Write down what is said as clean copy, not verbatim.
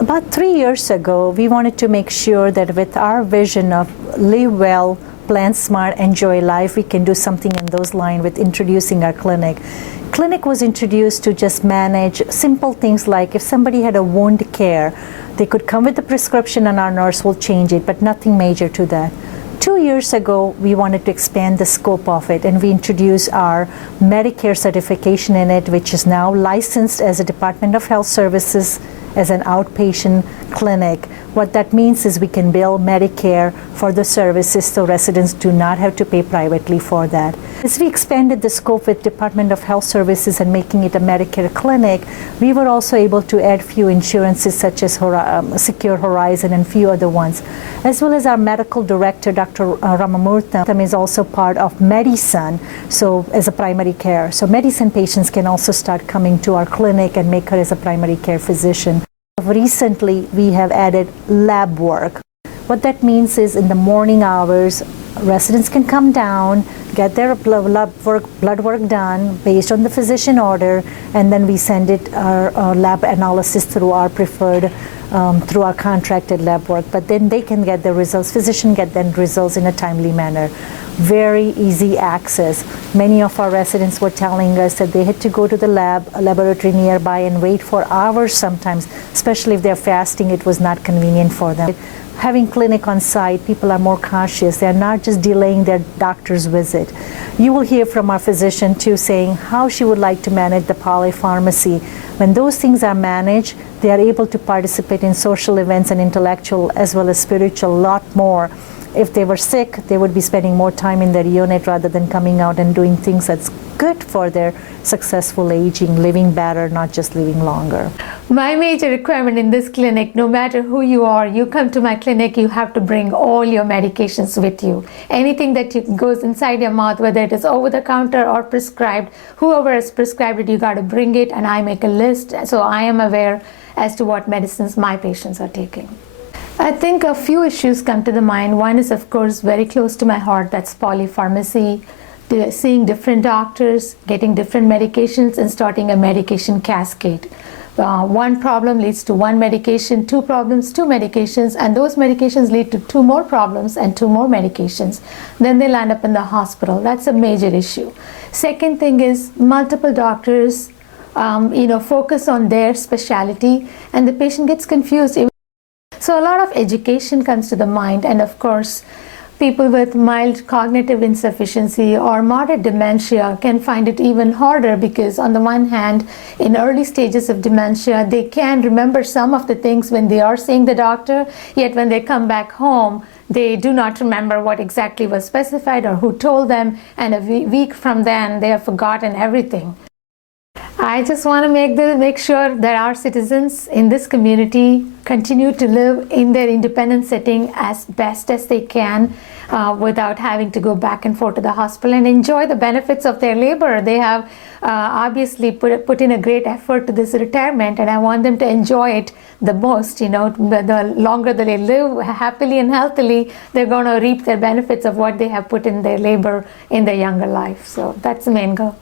About 3 years ago, we wanted to make sure that with our vision of live well, plan smart, enjoy life, we can do something in those lines with introducing our clinic. Clinic was introduced to just manage simple things like if somebody had a wound care, they could come with a prescription and our nurse will change it, but nothing major to that. 2 years ago, we wanted to expand the scope of it, and we introduced our Medicare certification in it, which is now licensed as a Department of Health Services as an outpatient clinic. What that means is we can bill Medicare for the services so residents do not have to pay privately for that. As we expanded the scope with Department of Health Services and making it a Medicare clinic, we were also able to add few insurances such as Secure Horizon and few other ones. As well as our medical director, Dr. Ramamrutham, is also part of medicine, so as a primary care. So medicine patients can also start coming to our clinic and make her as a primary care physician. Recently, we have added lab work. What that means is in the morning hours, residents can come down, get their blood work done based on the physician order, and then we send it our lab analysis through our preferred, through our contracted lab work. But then they can get the results, physician get the results in a timely manner. Very easy access. Many of our residents were telling us that they had to go to the laboratory nearby and wait for hours sometimes, especially if they're fasting, it was not convenient for them. Having clinic on site, people are more cautious. They're not just delaying their doctor's visit. You will hear from our physician too saying how she would like to manage the polypharmacy. When those things are managed, they are able to participate in social events and intellectual as well as spiritual a lot more. If they were sick, they would be spending more time in their unit rather than coming out and doing things that's good for their successful aging, living better, not just living longer. My major requirement in this clinic, no matter who you are, you come to my clinic, you have to bring all your medications with you. Anything that goes inside your mouth, whether it is over the counter or prescribed, whoever has prescribed it, you got to bring it, and I make a list so I am aware as to what medicines my patients are taking. I think a few issues come to the mind. One is, of course, very close to my heart, that's polypharmacy, seeing different doctors, getting different medications, and starting a medication cascade. One problem leads to one medication, two problems, two medications, and those medications lead to two more problems and two more medications. Then they land up in the hospital. That's a major issue. Second thing is multiple doctors focus on their specialty, and the patient gets confused. So a lot of education comes to the mind, and of course, people with mild cognitive insufficiency or moderate dementia can find it even harder because on the one hand, in early stages of dementia, they can remember some of the things when they are seeing the doctor, yet when they come back home, they do not remember what exactly was specified or who told them, and a week from then, they have forgotten everything. I just want to make sure that our citizens in this community continue to live in their independent setting as best as they can without having to go back and forth to the hospital and enjoy the benefits of their labor. They have obviously put in a great effort to this retirement, and I want them to enjoy it the most. The longer that they live happily and healthily, they're going to reap the benefits of what they have put in their labor in their younger life. So that's the main goal.